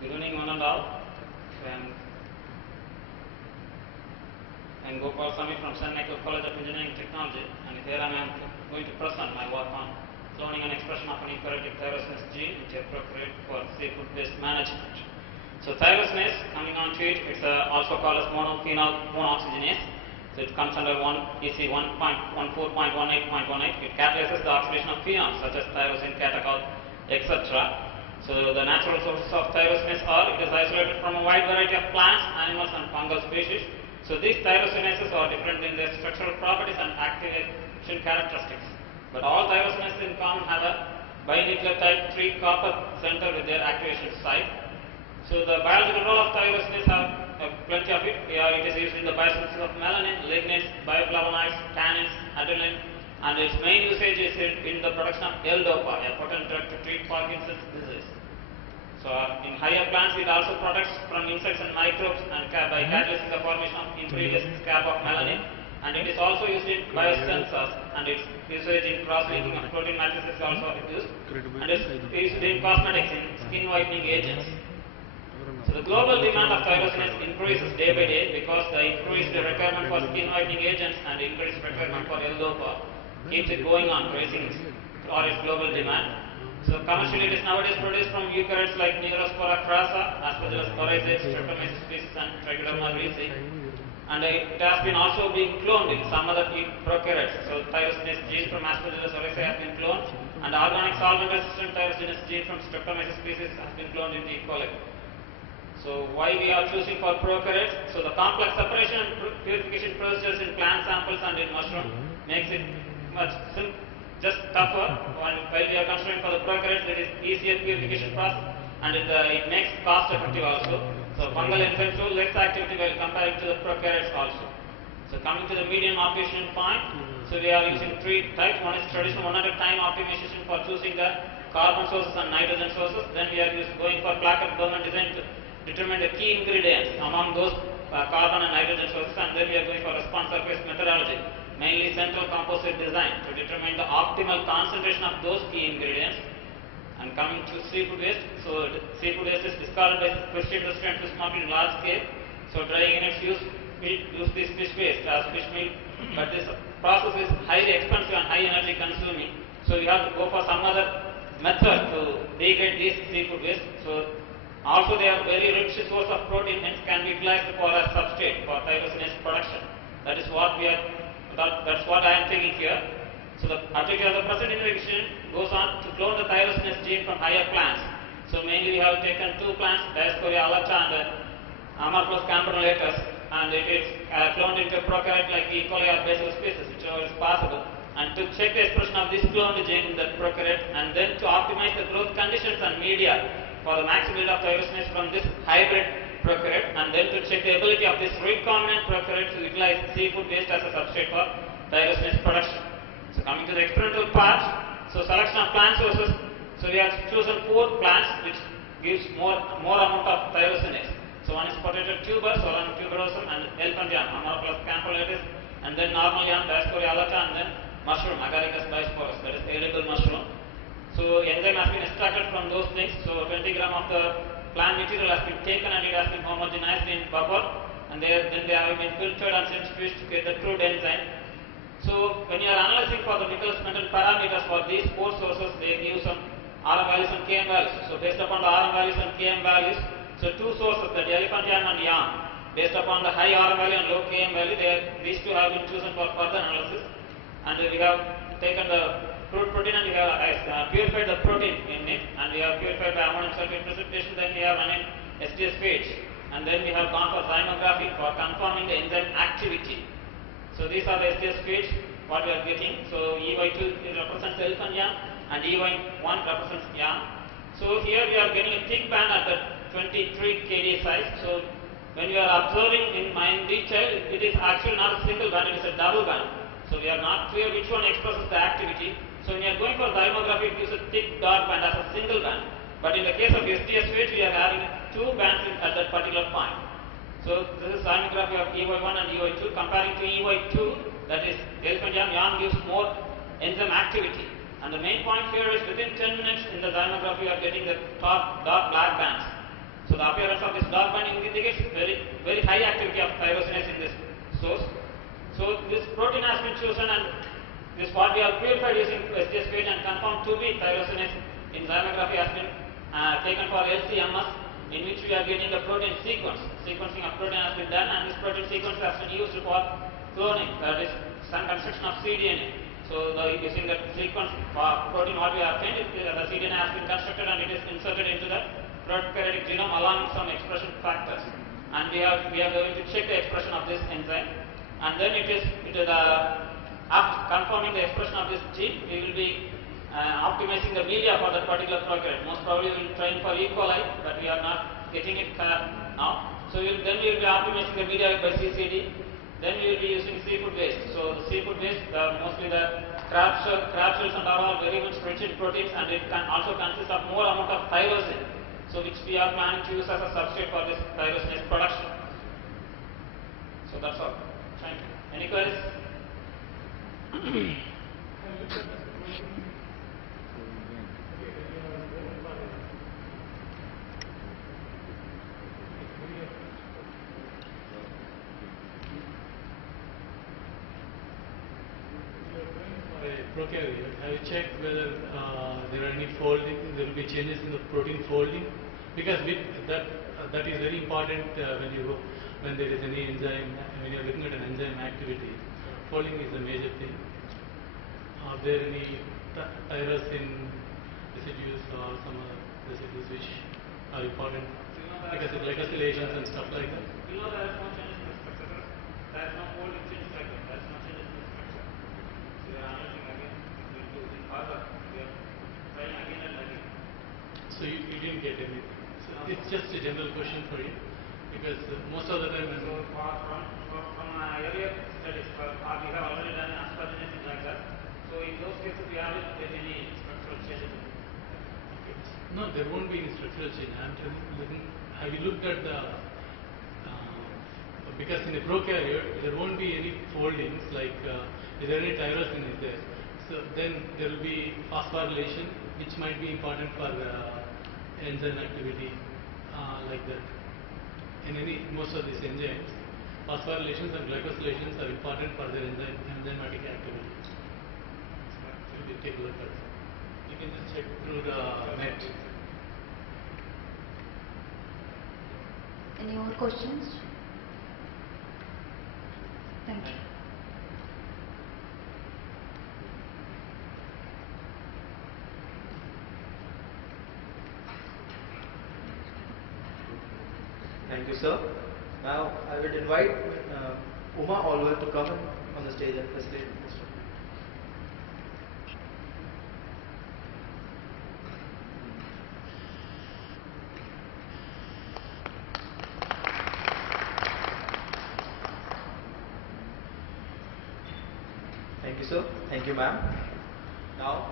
Good evening, one and all. I'm Gopal Swami from Chennai College of Engineering and Technology, and here I am going to present my work on cloning and expression of an eukaryotic thyrosinase gene which is appropriate for seafood-based management. So thyrosinase, coming on to it, it's also called as monophenol monoxygenase. So it comes under EC 1.14.18.18. It catalyzes the oxidation of phenols such as tyrosine, catechol, etc. So the natural sources of thyrosinase are, it is isolated from a wide variety of plants, animals and fungal species. So these thyrosinases are different in their structural properties and activation characteristics. But all thyrosinases in common have a binucleotide 3 copper center with their activation site. So the biological role of thyrosinase have plenty of it. It is used in the biosynthesis of melanin, lignates, bioflavonoids, tannins, adrenaline, and its main usage is in the production of L-DOPA, a potent drug to treat Parkinson's disease. So in higher plants, it also protects from insects and microbes and by catalyzing the formation of intermediate scab of melanin. And it is also used in biosensors, and its usage in cross-linking of protein matrices is also used. And it is used in cosmetics, in skin whitening agents. So the global demand of thyrosinase increases day by day because the increased requirement for skin whitening agents and increased requirement for L-DOPA keeps it going on, raising its global demand. So commercially it is nowadays produced from eukaryotes like Neurospora crassa, Aspergillus oryzes, Streptomyces species and Trichoderma ricci. And it has been also being cloned in some other prokaryotes. So thyrosinase gene from Aspergillus oryzes has been cloned, and organic solvent resistant thyrosinase gene from Streptomyces species has been cloned in the E. coli. So why we are choosing for prokaryotes? So the complex separation and purification procedures in plant samples and in mushroom makes it much just tougher. While we are considering for the prokaryotes, it is easier purification process, and it makes cost effective also. So fungal enzymes show less activity while comparing to the prokaryotes also. So coming to the medium optimization point, so we are using 3 types. One is traditional 1 at a time optimization for choosing the carbon sources and nitrogen sources. Then we are going for plaquette Bowman design to determine the key ingredients among those carbon and nitrogen sources, and then we are going for response surface methodology, mainly central composite design, to determine the optimal concentration of those key ingredients. And coming to seafood waste, so seafood waste is discarded by fish industry and fish market in large scale. So drying units use this fish waste as fish meal, but this process is highly expensive and high energy consuming. So we have to go for some other method to degrade this seafood waste. So also they are very rich source of protein, hence can be utilized for a substrate for thyrosinase production. That is what that's what I am taking here. So the objective of the present innovation goes on to clone the thyrosinase gene from higher plants. So mainly we have taken 2 plants, Dioscorea alata and Amorphous campernulatus, and it is cloned into a prokaryote like E. coli or Bacillus species, whichever is possible, and to check the expression of this cloned gene in that prokaryote, and then to optimize the growth conditions and media for the maximum of thyrosinase from this hybrid prokaryote, and then to check the ability of this recombinant prokaryote to utilize seafood waste as a substrate for thyrosinase production. So coming to the experimental part, so selection of plant sources. So we have chosen 4 plants which gives more amount of thyrosinase. So one is potato tuber, Solanum tuberosum, and elephant yam, Amorphous campernulatus, and then normal yam, Dioscorea alata, and then mushroom, Agaricus bisporus, that is edible mushroom. So enzyme has been extracted from those things. So 20 gram of the plant material has been taken and it has been homogenized in buffer, and then they have been filtered and centrifuged to get the crude enzyme. So when you are analyzing for the Nichols-Menten parameters for these 4 sources, they give some RM values and Km values. So based upon the RM values and Km values, so 2 sources, the elephant yam and yam, based upon the high RM value and low Km value, these 2 have been chosen for further analysis. And we have taken the crude protein and we have purified the protein in it, and we have purified by ammonium sulfate precipitation. Then we have run in SDS phase, and then we have gone for zymography for confirming the enzyme activity. So these are the SDS phase what we are getting. So EY2 represents elephant yam and EY1 represents yam. So here we are getting a thick band at the 23 kDa size. So when we are observing in detail, it is actually not a single band, it is a double band. So we are not clear which one expresses the activity. So when we are going for zymography, it gives a thick dark band as a single band. But in the case of SDS phase, we are having 2 bands at that particular point. So this is zymography of EY1 and EY2. Comparing to EY2, that is elephant yam gives more enzyme activity. And the main point here is within 10 minutes in the zymography, we are getting the top dark black bands. So the appearance of this dark binding indicates very high activity of tyrosinase in this source. So this protein has been chosen, and this what we have purified using SGS page and confirmed to be tyrosinase enzymography has been taken for LCMS, in which we are getting the protein sequence. Sequencing of protein has been done, and this protein sequence has been used for cloning, that is some construction of cDNA. So using that sequence for protein what we have obtained, the cDNA has been constructed and it is inserted into the prokaryotic genome along with some expression factors. And we are going to check the expression of this enzyme, and then after confirming the expression of this gene, we will be optimizing the media for that particular prokaryote. Most probably we will try for E. coli, but we are not getting it now. So then we will be optimizing the media by CCD. Then we will be using seafood waste. So the seafood waste, mostly the crab shells and are all very much rich in proteins, and it can also consist of more amount of tyrosine, so which we are planning to use as a substrate for this tyrosinase production. So that's all. Thank you. Any queries? Prokaryote, have you checked whether there are any folding, there will be changes in the protein folding? Because that is very important when there is any enzyme, when you are looking at an enzyme activity. Folding is a major thing. Are there any tyrosine residues or some other residues which are important? Because of glycosylations and stuff like that. You know, there is no change in the structure. There is no folding change like that. There is no change in the structure. So we are analyzing again. We will do it further. We are trying again and again. So you didn't get anything. So it's just a general question for you, because most of the time. So from earlier studies, we have already done asparagine like that. So in those cases, we haven't get any structural changes. No, there won't be any structural change. I'm looking. Have you looked at the? Because in a prokaryote, there won't be any foldings. Like, is there any tyrosine is there? So then there will be phosphorylation, which might be important for enzyme activity, like that. In most of these enzymes, phosphorylations and glycosylations are important for their enzymatic activity. So you take a look at it. You can just check through the net. Any more questions? Thank you. Thank you, sir. Now I will invite Uma Oliver to come on the stage and facilitate this. Thank you, sir. Thank you, ma'am. Now